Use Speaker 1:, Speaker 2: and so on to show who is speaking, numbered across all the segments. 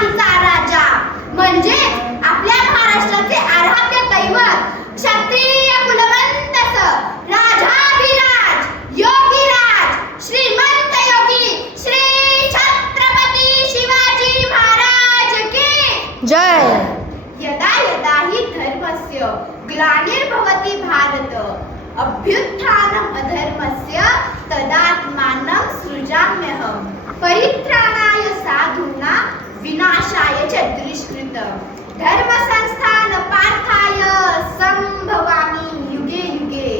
Speaker 1: मातीचा राजा. म्हणजे आपल्या महाराष्ट्राचे आराध्य दैवत क्षत्रिय कुलवंत राजाधिराज योगीराज श्रीमंत योगी श्री छत्रपती शिवाजी महाराज की.
Speaker 2: जय.
Speaker 1: यदा यदा हि धर्मस्य ग्लानिर्भवति भारत. अभ्युत्थानम् अधर्मस्य धर्मसंस्थान पार्थाय संभवामी. युगे युगे.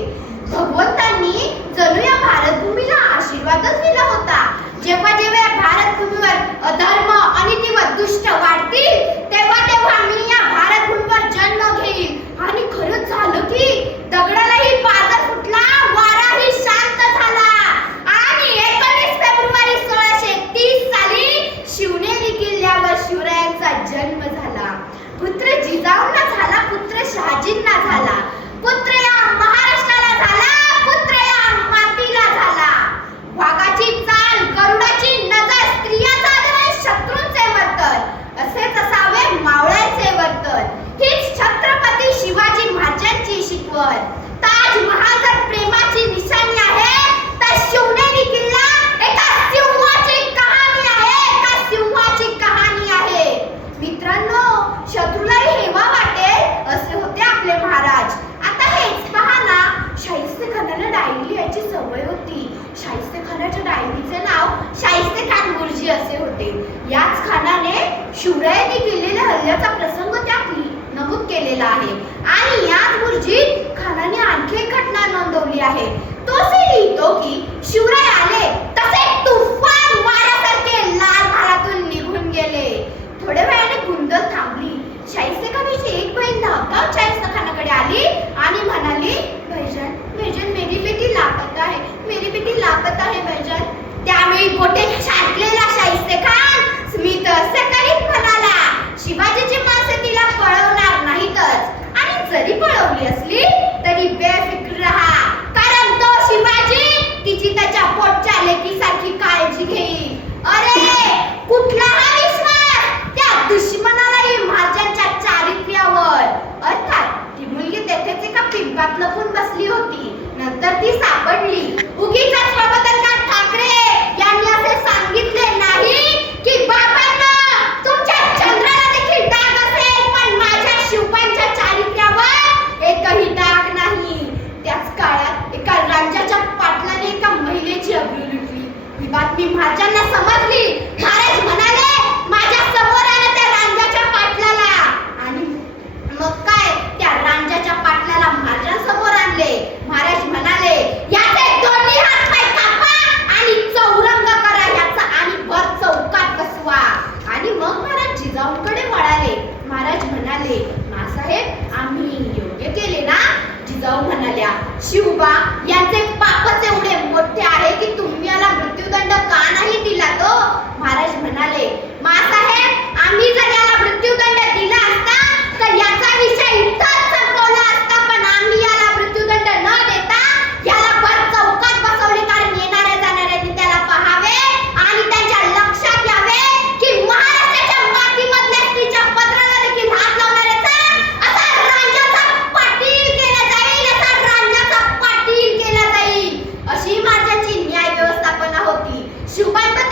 Speaker 1: भगवंतांनी जणू या भारतभूमीला आशीर्वादच दिला होता. जेव्हा जेव्हा या भारतभूमीवर अधर्म अनिती व दुष्ट वाढतील तेव्हा तेव्हा मी या भारतभूमीवर जन्म घेईल. आणि खरंच झालं की दगडालाही पादर फुटला वाराही शांत झाला. आणि एकोणीस फेब्रुवारी सोळाशे तीस साली शिवनेरी किल्ल्यावर शिवरायांचा जन्म झाला. पुत्र जिजाऊंना झाला पुत्र शहाजींना झाला. पुत्र खानाच्या डायरीचे नाव शाहिस्ते खान गुरुजी असे होते. याच खानाने शिवरायांनी केलेल्या हल्ल्याचा प्रसंग समजली. महाराज म्हणाले माझ्यासमोर आला त्या रांजाच्या पाटलाला. आणि मग काय? त्या रांजाच्या पाटलाला आणले. महाराज म्हणाले याचे दोन्ही हात पाय कापा आणि चौरंग करा. याचा आणि भर चौकात बसवा. आणि मग महाराज जिजाऊंकडे वळाले. महाराज म्हणाले मासाहेब आम्ही योग्य केले ना? जिजाऊ म्हणाल्या शिवबा यांचे Su barba